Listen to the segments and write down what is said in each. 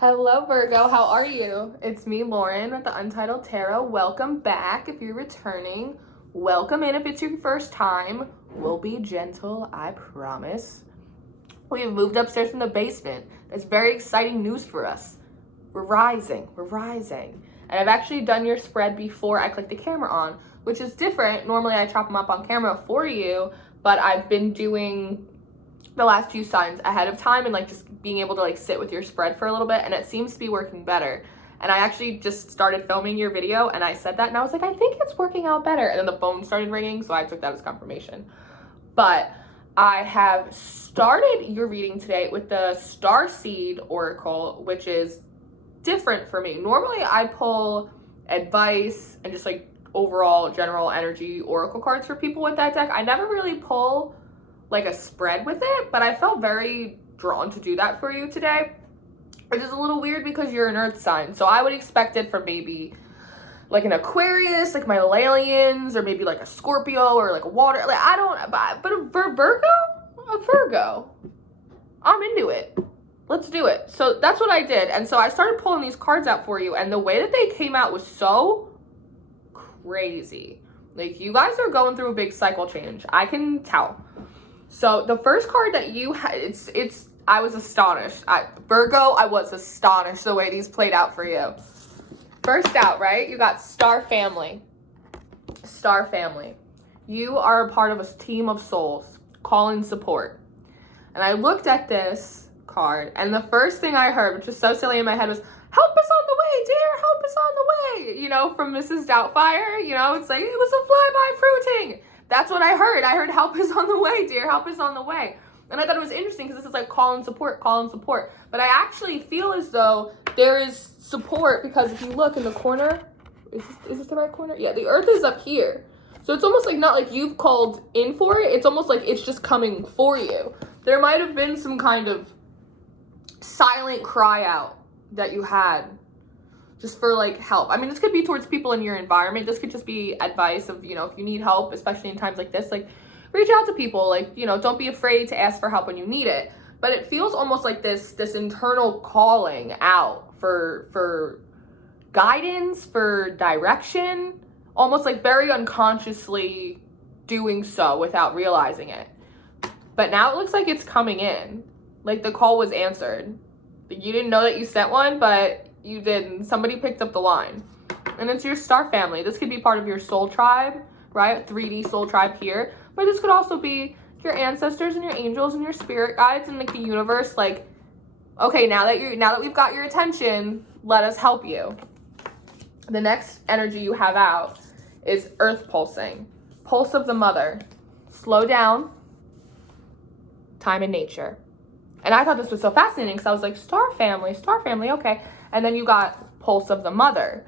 Hello Virgo, how are you? It's me, Lauren, with the Untitled Tarot. Welcome back if you're returning. Welcome in if it's your first time. We'll be gentle, I promise. We have moved upstairs from the basement. That's very exciting news for us. We're rising. And I've actually done your spread before I click the camera on, which is different. Normally I chop them up on camera for you, but I've been doing the last few signs ahead of time and just being able to sit with your spread for a little bit, and it seems to be working better. And I actually just started filming your video and I said that and I was like, I think it's working out better. And then the phone started ringing, so I took that as confirmation. But I have started your reading today with the Starseed Oracle, which is different for me. Normally I pull advice and just overall general energy oracle cards for people with that deck. I never really pull a spread with it, but I felt very drawn to do that for you today, which is a little weird because you're an earth sign. So I would expect it from maybe an Aquarius, my Laylians, or maybe a Scorpio or a water. I don't, but for Virgo, I'm into it. Let's do it. So that's what I did. And so I started pulling these cards out for you, and the way that they came out was so crazy. You guys are going through a big cycle change. I can tell. So the first card that you had, I was astonished. Virgo, I was astonished the way these played out for you. First out, right? You got Star Family. Star Family. You are a part of a team of souls. Call in support. And I looked at this card, and the first thing I heard, which was so silly in my head, was, help us on the way, dear, help us on the way. From Mrs. Doubtfire, it's it was a flyby fruiting. That's what I heard. I heard, help is on the way, dear, help is on the way. And I thought it was interesting because this is call and support. But I actually feel as though there is support because if you look in the corner, is this the right corner? Yeah, the earth is up here. So it's almost not you've called in for it. It's almost it's just coming for you. There might have been some kind of silent cry out that you had just for help. I mean, this could be towards people in your environment. This could just be advice of, if you need help, especially in times like this, reach out to people. Don't be afraid to ask for help when you need it. But it feels almost like this internal calling out for guidance, for direction, almost very unconsciously doing so without realizing it. But now it looks like it's coming in. The call was answered. You didn't know that you sent one, but you did, and somebody picked up the line. And it's your Star Family. This could be part of your soul tribe, right? 3D soul tribe here. But this could also be your ancestors and your angels and your spirit guides and the universe. Okay, now that we've got your attention, let us help you. The next energy you have out is earth pulsing. Pulse of the mother. Slow down. Time in nature. And I thought this was so fascinating because I was Star Family, okay. And then you got Pulse of the Mother.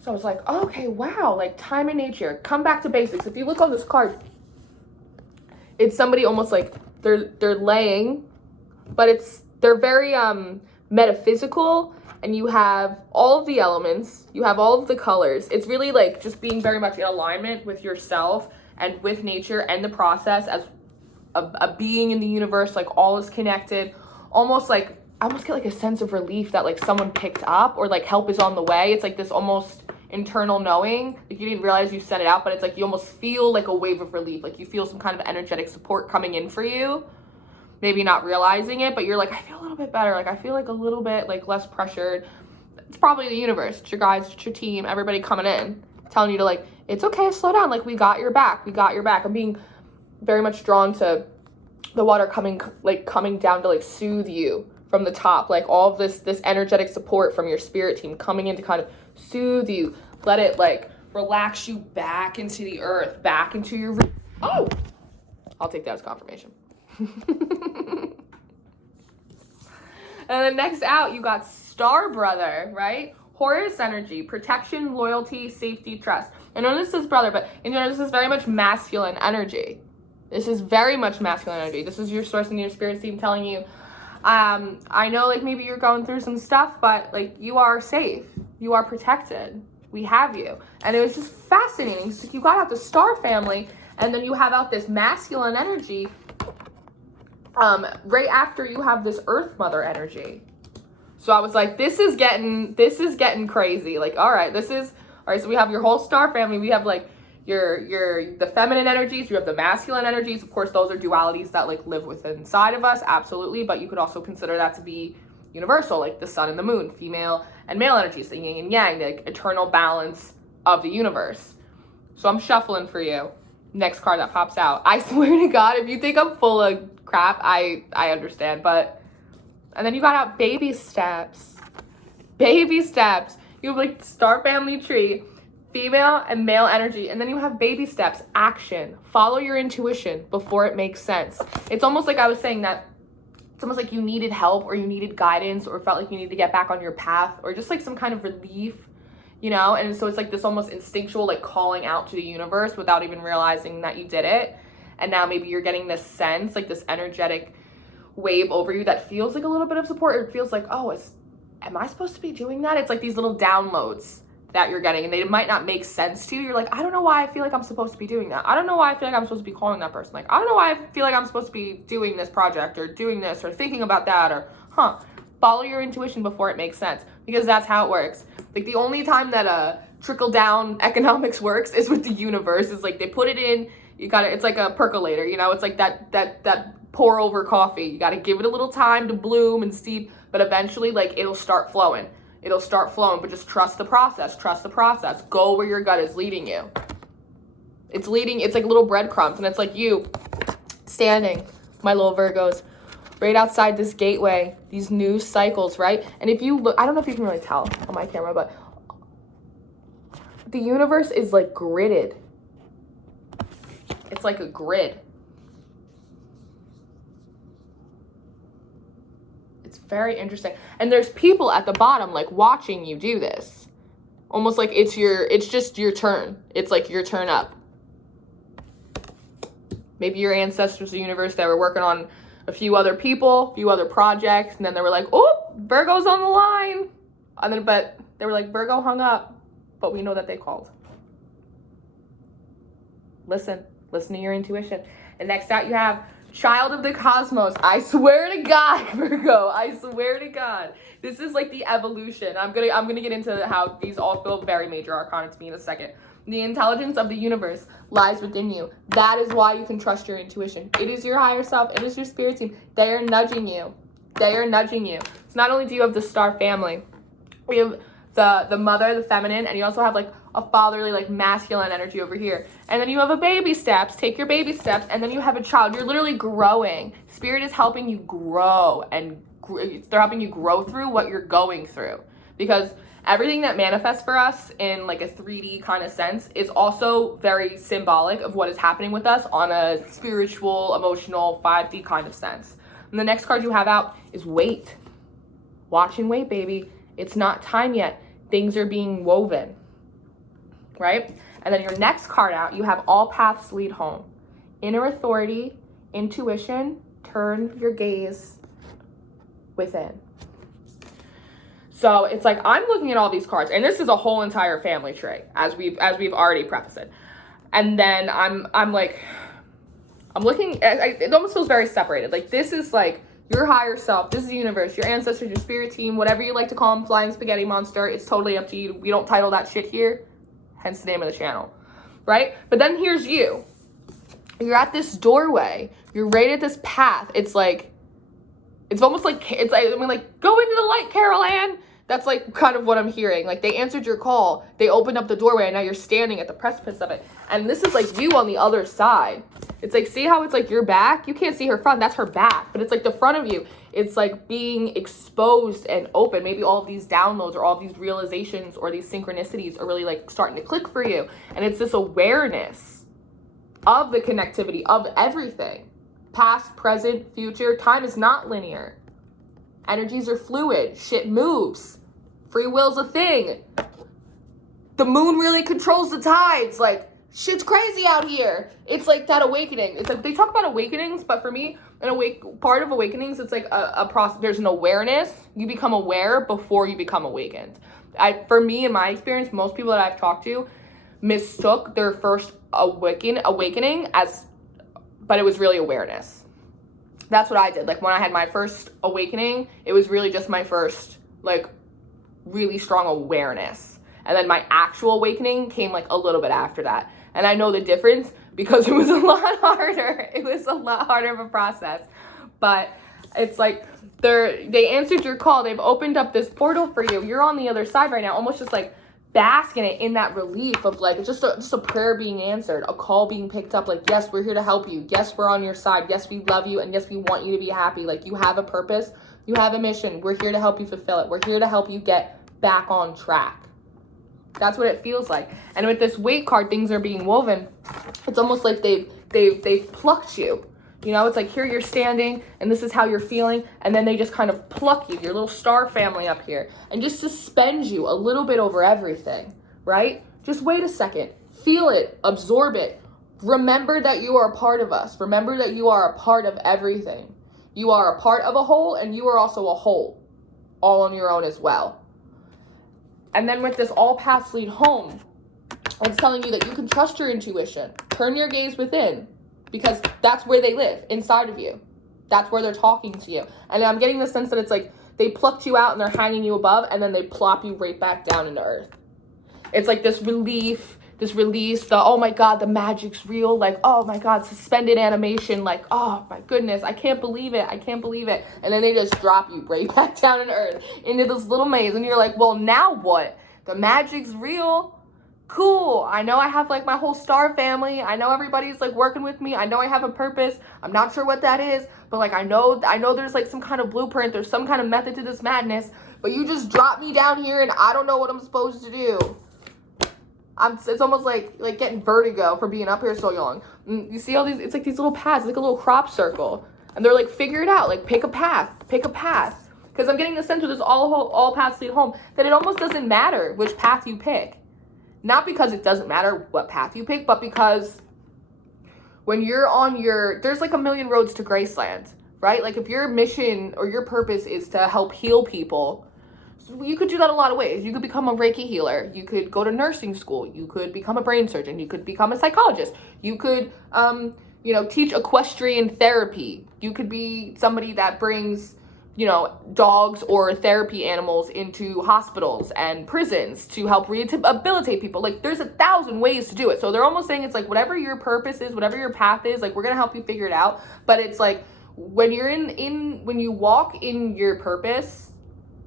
So I was okay, wow, time in nature. Come back to basics. If you look on this card, it's somebody almost they're laying, but they're very metaphysical, and you have all of the elements, you have all of the colors. It's really just being very much in alignment with yourself and with nature and the process as a being in the universe. All is connected. Almost I almost get a sense of relief that someone picked up, or help is on the way. It's this almost internal knowing. You didn't realize you sent it out, but it's you almost feel a wave of relief. You feel some kind of energetic support coming in for you. Maybe not realizing it, but you're I feel a little bit better. I feel a little bit less pressured. It's probably the universe. It's your guys, it's your team, everybody coming in, telling you to it's okay, slow down. We got your back. We got your back. I'm being very much drawn to the water coming down to soothe you from the top, all of this energetic support from your spirit team coming in to kind of soothe you, let it relax you back into the earth, back into your roots. Oh, I'll take that as confirmation. And then next out, you got Star Brother, right? Horus energy, protection, loyalty, safety, trust. I know this is brother, but this is very much masculine energy. This is very much masculine energy. This is your source and your spirit team telling you, I know maybe you're going through some stuff, but you are safe. You are protected. We have you. And it was just fascinating. So you got out the Star Family, and then you have out this masculine energy right after you have this Earth Mother energy. So I was like, this is getting crazy. Like, all right, so we have your whole star family. We have like the feminine energies, you have the masculine energies. Of course, those are dualities that like live within inside of us, absolutely. But you could also consider that to be universal, like the sun and the moon, female and male energies, the yin and yang, the eternal balance of the universe. So I'm shuffling for you. Next card that pops out. I swear to God, if you think I'm full of crap, I understand. But, and then you got out baby steps. Baby steps. You have like star family tree, female and male energy. And then you have baby steps, action. Follow your intuition before it makes sense. It's almost like I was saying that it's almost like you needed help or you needed guidance or felt like you needed to get back on your path or just like some kind of relief, you know? And so it's like this almost instinctual like calling out to the universe without even realizing that you did it. And now maybe you're getting this sense, like this energetic wave over you that feels like a little bit of support. It feels like, oh, am I supposed to be doing that? It's like these little downloads that you're getting and they might not make sense to you. You're like, I don't know why I feel like I'm supposed to be doing that. I don't know why I feel like I'm supposed to be calling that person. Like, I don't know why I feel like I'm supposed to be doing this project or doing this or thinking about that or, follow your intuition before it makes sense because that's how it works. Like the only time that trickle down economics works is with the universe. It's like they put it in, it's like a percolator, you know, it's like that pour over coffee. You got to give it a little time to bloom and steep, but eventually like it'll start flowing. It'll start flowing, but just trust the process. Trust the process. Go where your gut is leading you. It's like little breadcrumbs, and it's like you standing, my little Virgos, right outside this gateway, these new cycles, right? And if you look, I don't know if you can really tell on my camera, but the universe is like gridded. It's like a grid. It's very interesting. And there's people at the bottom like watching you do this. Almost like it's just your turn. It's like your turn up. Maybe your ancestors, the universe, that were working on a few other people, a few other projects, and then they were like, oh, Virgo's on the line. And then, but they were like, Virgo hung up, but we know that they called. Listen to your intuition. And next out you have Child of the Cosmos. I swear to God, Virgo, I swear to God. This is like the evolution. I'm gonna get into how these all feel very major arcana to me in a second. The intelligence of the universe lies within you. That is why you can trust your intuition. It is your higher self. It is your spirit team. They are nudging you. They are nudging you. So not only do you have the star family, we have the mother, the feminine, and you also have like a fatherly, like masculine energy over here. And then you have a baby steps. Take your baby steps, and then you have a child. You're literally growing. Spirit is helping you grow, and they're helping you grow through what you're going through. Because everything that manifests for us in like a 3D kind of sense is also very symbolic of what is happening with us on a spiritual, emotional, 5D kind of sense. And the next card you have out is wait. Watch and wait, baby. It's not time yet. Things are being woven, right? And then your next card out, you have all paths lead home. Inner authority, intuition, turn your gaze within. So it's like, I'm looking at all these cards, and this is a whole entire family tree, as we've already prefaced it. And then I'm looking at, it almost feels very separated. Like this is like your higher self, this is the universe, your ancestors, your spirit team, whatever you like to call them, flying spaghetti monster. It's totally up to you. We don't title that shit here, hence the name of the channel, right? But then here's you. You're at this doorway. You're right at this path. It's like, it's almost like, go into the light, Carol Ann. That's like kind of what I'm hearing. Like they answered your call. They opened up the doorway and now you're standing at the precipice of it. And this is like you on the other side. It's like, see how it's like your back? You can't see her front. That's her back. But it's like the front of you. It's like being exposed and open. Maybe all of these downloads or all of these realizations or these synchronicities are really like starting to click for you. And it's this awareness of the connectivity of everything. Past, present, future. Time is not linear. Energies are fluid. Shit moves. Free will's a thing. The moon really controls the tides. Like, shit's crazy out here. It's like that awakening. It's like they talk about awakenings, but for me, part of awakenings, it's like a process. There's an awareness. You become aware before you become awakened. For me, in my experience, most people that I've talked to mistook their first awakening but it was really awareness. That's what I did. Like when I had my first awakening, it was really just my first like really strong awareness. And then my actual awakening came like a little bit after that. And I know the difference because it was a lot harder. It was a lot harder of a process. But it's like they answered your call. They've opened up this portal for you. You're on the other side right now, almost just like basking it in that relief of like just a prayer being answered, a call being picked up. Like, yes, we're here to help you. Yes, we're on your side. Yes, we love you. And yes, we want you to be happy. Like, you have a purpose. You have a mission. We're here to help you fulfill it. We're here to help you get back on track. That's what it feels like. And with this Waite card, things are being woven. It's almost like they've plucked you. You know, it's like, here you're standing and this is how you're feeling. And then they just kind of pluck you, your little star family up here, and just suspend you a little bit over everything, right? Just wait a second. Feel it. Absorb it. Remember that you are a part of us. Remember that you are a part of everything. You are a part of a whole, and you are also a whole, all on your own as well. And then with this all paths lead home, it's telling you that you can trust your intuition. Turn your gaze within, because that's where they live, inside of you. That's where they're talking to you. And I'm getting the sense that it's like they plucked you out and they're hanging you above, and then they plop you right back down into earth. It's like this relief, this release, the, oh my God, the magic's real. Like, oh my God, suspended animation. Like, oh my goodness, I can't believe it. I can't believe it. And then they just drop you right back down in earth into this little maze. And you're like, well, now what? The magic's real. Cool. I know I have like my whole star family. I know everybody's like working with me. I know I have a purpose. I'm not sure what that is, but like I know there's like some kind of blueprint. There's some kind of method to this madness, but you just dropped me down here and I don't know what I'm supposed to do. It's almost like getting vertigo for being up here so long. You see all these, it's like these little paths, like a little crop circle. And they're like, figure it out, like pick a path. Because I'm getting the sense of this all paths lead home, that it almost doesn't matter which path you pick. Not because it doesn't matter what path you pick, but because when you're on there's like a million roads to Graceland, right? Like if your mission or your purpose is to help heal people, you could do that a lot of ways. You could become a Reiki healer. You could go to nursing school. You could become a brain surgeon. You could become a psychologist. You could, teach equestrian therapy. You could be somebody that brings, dogs or therapy animals into hospitals and prisons to help rehabilitate people. Like, there's 1,000 ways to do it. So they're almost saying it's like, whatever your purpose is, whatever your path is, like, we're going to help you figure it out. But it's like, when you're when you walk in your purpose,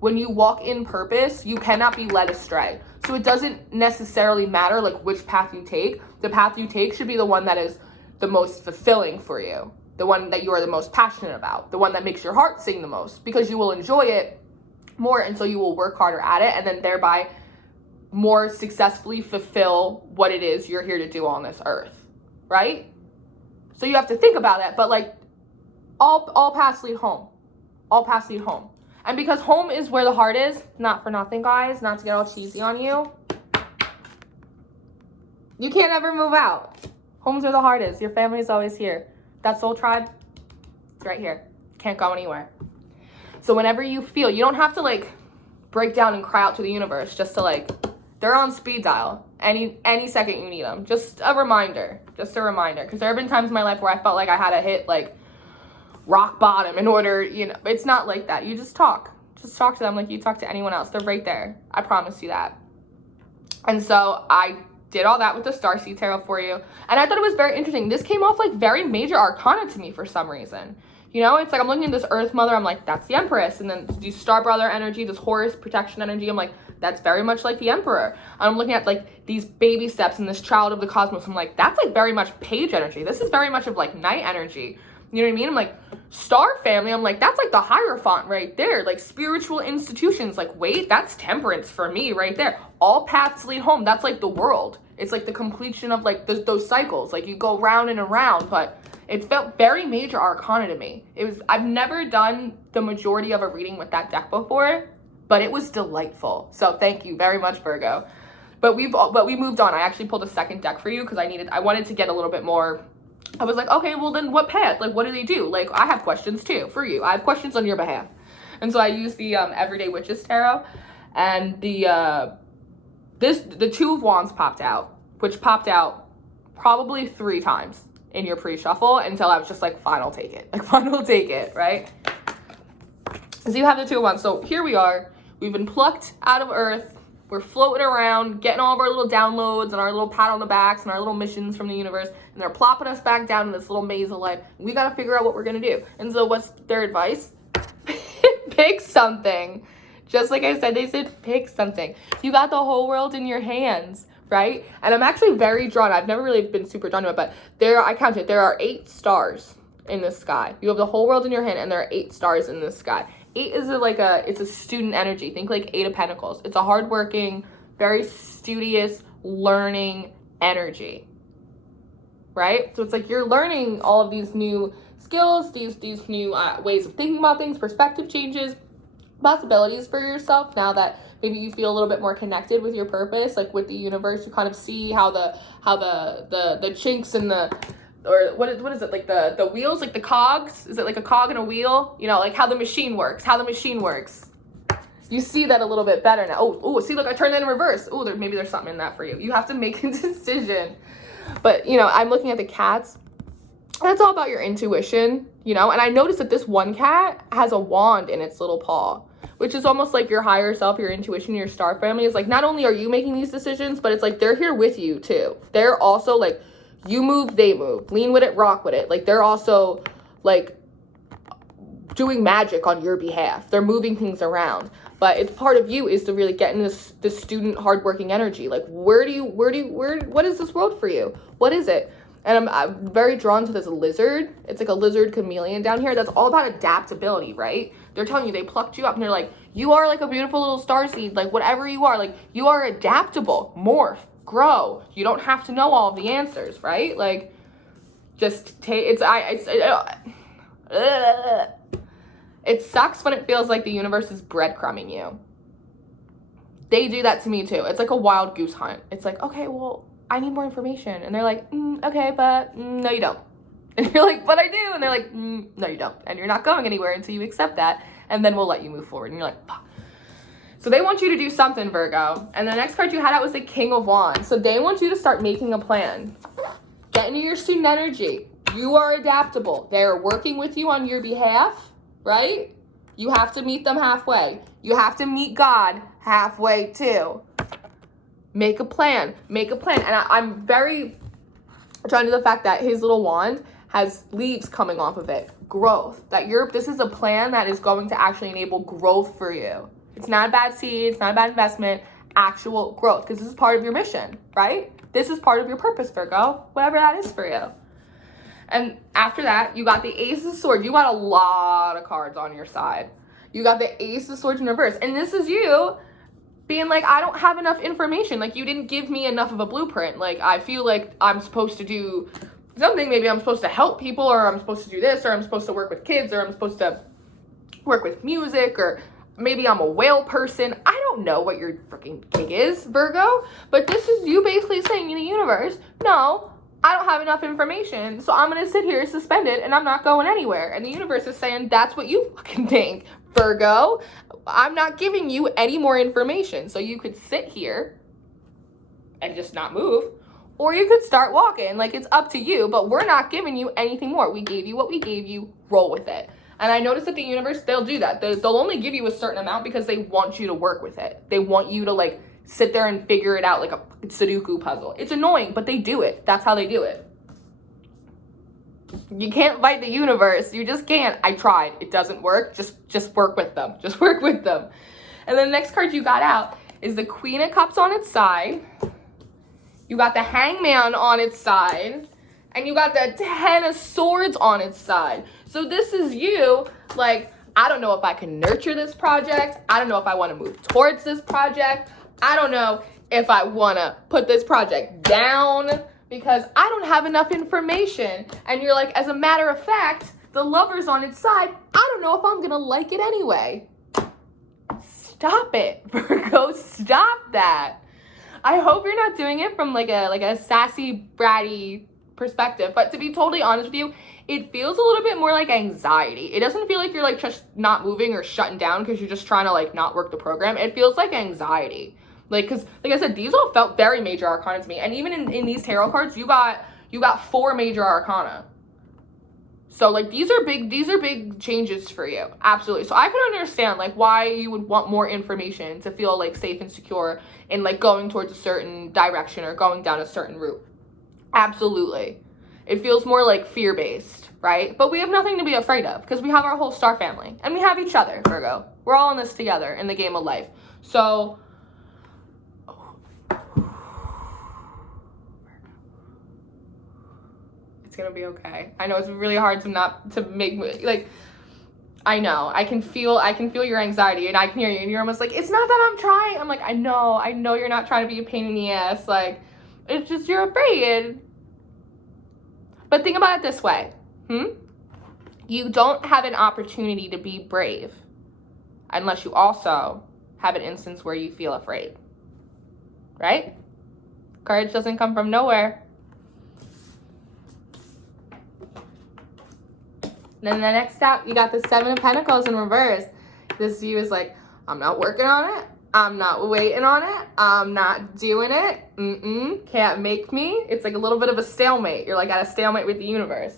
when you walk in purpose, you cannot be led astray. So it doesn't necessarily matter like which path you take. The path you take should be the one that is the most fulfilling for you, the one that you are the most passionate about, the one that makes your heart sing the most, because you will enjoy it more, and so you will work harder at it, and then thereby more successfully fulfill what it is you're here to do on this earth, right? So you have to think about that, but like all paths lead home. All paths lead home. And because home is where the heart is, not for nothing, guys, not to get all cheesy on you, you can't ever move out. Home's where the heart is. Your family's always here. That soul tribe, it's right here. Can't go anywhere. So whenever you feel, you don't have to like break down and cry out to the universe just to like, they're on speed dial any second you need them. Just a reminder. Because there have been times in my life where I felt like I had to hit like rock bottom in order, it's not like that. You just talk to them like you talk to anyone else. They're right there. I promise you that. And so I did all that with the Starseed Tarot for you, and I thought it was very interesting. This came off like very major arcana to me for some reason. It's like I'm looking at this Earth Mother, I'm like, that's the Empress, and then these Star Brother energy, this Horus protection energy, I'm like, that's very much like the Emperor. And I'm looking at like these baby steps and this Child of the Cosmos, I'm like, that's like very much Page energy. This is very much of like Night energy. You know what I mean? I'm like, Star Family, I'm like, that's like the Hierophant right there. Like spiritual institutions, like, wait, that's Temperance for me right there. All paths lead home. That's like the world. It's like the completion of like those cycles. Like you go round and around, but it felt very major arcana to me. I've never done the majority of a reading with that deck before, but it was delightful. So thank you very much, Virgo. But we moved on. I actually pulled a second deck for you because I wanted to get a little bit more. I was like, okay, well then what path? Like, what do they do? Like, I have questions too for you. I have questions on your behalf. And so I used the Everyday Witches Tarot, and the Two of Wands popped out, which popped out probably 3 times in your pre-shuffle until I was just like, final take it, right? So you have the Two of Wands. So here we are. We've been plucked out of Earth. We're floating around, getting all of our little downloads and our little pat on the backs and our little missions from the universe, and they're plopping us back down in this little maze of life. We got to figure out what we're going to do. And so what's their advice? Pick something. Just like I said, they said pick something. You got the whole world in your hands, right? And I'm actually very drawn. I've never really been super drawn to it, but I counted. There are 8 stars in the sky. You have the whole world in your hand, and there are 8 stars in the sky. 8 is it's a student energy. Think like 8 of Pentacles. It's a hardworking, very studious, learning energy, right? So it's like you're learning all of these new skills, these new ways of thinking about things, perspective changes, possibilities for yourself. Now that maybe you feel a little bit more connected with your purpose, like with the universe, you kind of see how the chinks in the, or what is it, like the wheels, like the cogs, is it like a cog in a wheel, you know, like how the machine works. You see that a little bit better now. Oh, see, look, I turned that in reverse. Oh, maybe there's something in that for you. You have to make a decision. But, you know, I'm looking at the cats. That's all about your intuition, you know, and I noticed that this one cat has a wand in its little paw, which is almost like your higher self, your intuition, your star family. Is like, not only are you making these decisions, but it's like they're here with you too. They're also like, you move, they move, lean with it, rock with it. Like they're also like doing magic on your behalf. They're moving things around, but it's part of you is to really get in this student hardworking energy. Like what is this world for you? What is it? And I'm very drawn to this lizard. It's like a lizard chameleon down here. That's all about adaptability, right? They're telling you, they plucked you up and they're like, you are like a beautiful little starseed, like whatever you are, like you are adaptable, morph, grow. You don't have to know all of the answers, right? Like just take, it sucks when it feels like the universe is breadcrumbing you. They do that to me too. It's like a wild goose hunt. It's like, okay, well, I need more information. And they're like, okay, but no, you don't. And you're like, but I do. And they're like, no, you don't. And you're not going anywhere until you accept that. And then we'll let you move forward. And you're like, fuck. So they want you to do something, Virgo. And the next card you had out was the King of Wands. So they want you to start making a plan. Get into your student energy. You are adaptable. They're working with you on your behalf, right? You have to meet them halfway. You have to meet God halfway too. Make a plan. And I'm very drawn to the fact that his little wand has leaves coming off of it. Growth. This is a plan that is going to actually enable growth for you. It's not a bad seed. It's not a bad investment. Actual growth. Because this is part of your mission, right? This is part of your purpose, Virgo. Whatever that is for you. And after that, you got the Ace of Swords. You got a lot of cards on your side. You got the Ace of Swords in reverse. And this is you being like, I don't have enough information. Like, you didn't give me enough of a blueprint. Like, I feel like I'm supposed to do something. Maybe I'm supposed to help people, or I'm supposed to do this, or I'm supposed to work with kids, or I'm supposed to work with music, or maybe I'm a whale person. I don't know what your freaking gig is, Virgo. But this is you basically saying in the universe, no, I don't have enough information, so I'm going to sit here suspended and I'm not going anywhere. And the universe is saying, that's what you fucking think, Virgo. I'm not giving you any more information. So you could sit here and just not move, or you could start walking. Like, it's up to you, but we're not giving you anything more. We gave you what we gave you. Roll with it. And I noticed that the universe, they'll do that. They'll only give you a certain amount because they want you to work with it. They want you to, like, sit there and figure it out like a Sudoku puzzle. It's annoying, but they do it. That's how they do it. You can't fight the universe. You just can't. I tried. It doesn't work. Just work with them. Just work with them. And then the next card you got out is the Queen of Cups on its side. You got the Hangman on its side. And you got the 10 of Swords on its side. So this is you, like, I don't know if I can nurture this project. I don't know if I want to move towards this project. I don't know if I want to put this project down because I don't have enough information. And you're like, as a matter of fact, the Lover's on its side. I don't know if I'm going to like it anyway. Stop it, Virgo. Stop that. I hope you're not doing it from like a sassy, bratty perspective. But to be totally honest with you, it feels a little bit more like anxiety. It doesn't feel like you're like just not moving or shutting down because you're just trying to like not work the program. It feels like anxiety. Like, because like I said, these all felt very major arcana to me. And even in these tarot cards, you got 4 major arcana. So like these are big changes for you. Absolutely. So I can understand like why you would want more information to feel like safe and secure in like going towards a certain direction or going down a certain route. Absolutely. It feels more like fear-based, right? But we have nothing to be afraid of because we have our whole star family and we have each other, Virgo. We're all in this together in the game of life. So it's gonna be okay. I know it's really hard to make, like, I know, I can feel your anxiety and I can hear you and you're almost like, it's not that I'm trying. I'm like, I know you're not trying to be a pain in the ass. Like, it's just you're afraid. But think about it this way. You don't have an opportunity to be brave unless you also have an instance where you feel afraid, right? Courage doesn't come from nowhere. Then the next step, you got the Seven of Pentacles in reverse. This view is like, I'm not working on it. I'm not waiting on it. I'm not doing it. Can't make me. It's like a little bit of a stalemate. You're like at a stalemate with the universe.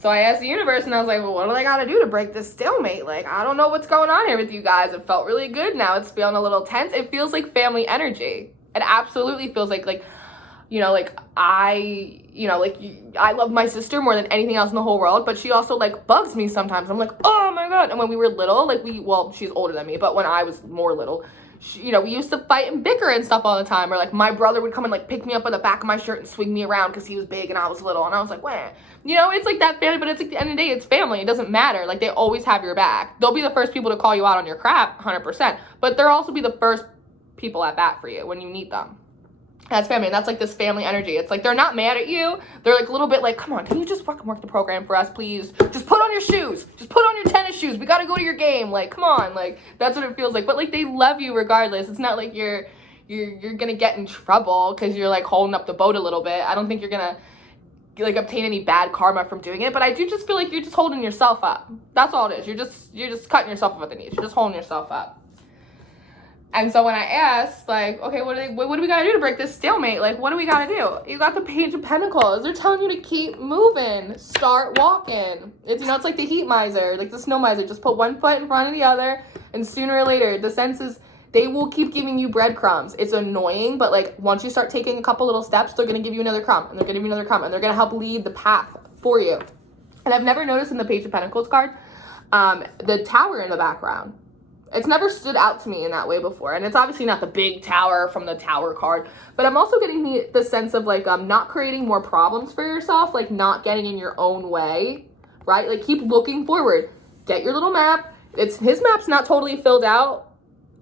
So I asked the universe and I was like, well, what do I got to do to break this stalemate? Like, I don't know what's going on here with you guys. It felt really good. Now it's feeling a little tense. It feels like family energy. It absolutely feels like, you know, like I love my sister more than anything else in the whole world, but she also like bugs me sometimes. I'm like, oh my God. And when we were little, like she's older than me, but when I was more little, we used to fight and bicker and stuff all the time. Or like my brother would come and like pick me up by the back of my shirt and swing me around because he was big and I was little. And I was like, wah. It's like that family, but it's like the end of the day, it's family. It doesn't matter. Like they always have your back. They'll be the first people to call you out on your crap, 100%. But they'll also be the first people at bat for you when you need them. That's family, and that's like this family energy. It's like they're not mad at you. They're like a little bit like, come on, can you just fucking work the program for us, please? Just put on your shoes. Just put on your tennis shoes. We gotta go to your game. Like, come on. Like, that's what it feels like. But like they love you regardless. It's not like you're gonna get in trouble because you're like holding up the boat a little bit. I don't think you're gonna like obtain any bad karma from doing it. But I do just feel like you're just holding yourself up. That's all it is. You're just cutting yourself up at the knees. You're just holding yourself up. And so when I asked, like, okay, what do we got to do to break this stalemate? Like, what do we got to do? You got the Page of Pentacles. They're telling you to keep moving. Start walking. It's like the heat miser, like the snow miser. Just put one foot in front of the other, and sooner or later, the sense is they will keep giving you breadcrumbs. It's annoying, but, like, once you start taking a couple little steps, they're going to give you another crumb, and they're going to give you another crumb, and they're going to help lead the path for you. And I've never noticed in the Page of Pentacles card, the tower in the background. It's never stood out to me in that way before. And it's obviously not the big tower from the tower card, but I'm also getting the sense of like not creating more problems for yourself, like not getting in your own way, right? Like keep looking forward. Get your little map. His map's not totally filled out.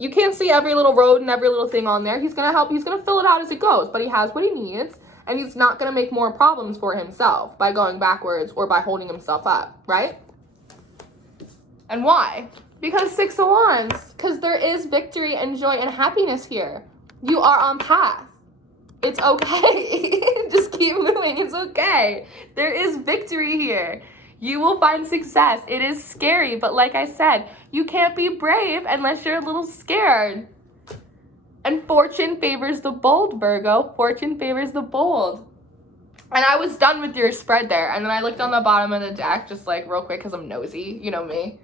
You can't see every little road and every little thing on there. He's going to help. He's going to fill it out as it goes, but he has what he needs, and he's not going to make more problems for himself by going backwards or by holding himself up, right? And why? Because Six of Wands, because there is victory and joy and happiness here. You are on path. It's okay. Just keep moving. It's okay. There is victory here. You will find success. It is scary, but like I said, you can't be brave unless you're a little scared. And fortune favors the bold, Virgo. Fortune favors the bold. And I was done with your spread there. And then I looked on the bottom of the deck just like real quick because I'm nosy. You know me.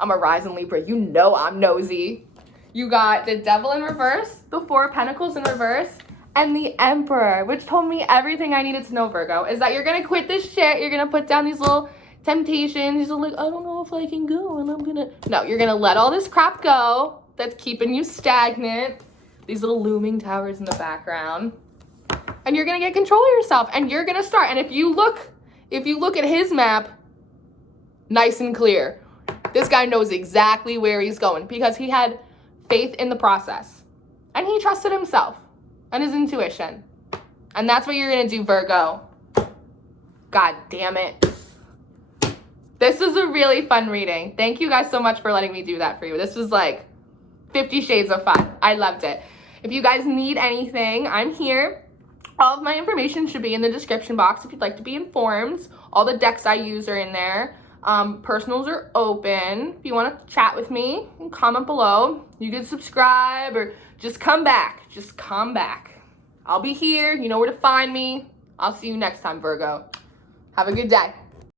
I'm a rising Libra. You know I'm nosy. You got the Devil in reverse, the Four of Pentacles in reverse, and the Emperor, which told me everything I needed to know, Virgo, is that you're going to quit this shit. You're going to put down these little temptations. These are like, I don't know if I can go, and I'm going to... No, you're going to let all this crap go that's keeping you stagnant. These little looming towers in the background. And you're going to get control of yourself, and you're going to start. And if you look at his map, nice and clear. This guy knows exactly where he's going because he had faith in the process. And he trusted himself and his intuition. And that's what you're going to do, Virgo. God damn it. This is a really fun reading. Thank you guys so much for letting me do that for you. This was like 50 shades of fun. I loved it. If you guys need anything, I'm here. All of my information should be in the description box if you'd like to be informed. All the decks I use are in there. Personals are open. If you want to chat with me, you can comment below. You can subscribe or just come back. Just come back. I'll be here. You know where to find me. I'll see you next time, Virgo. Have a good day.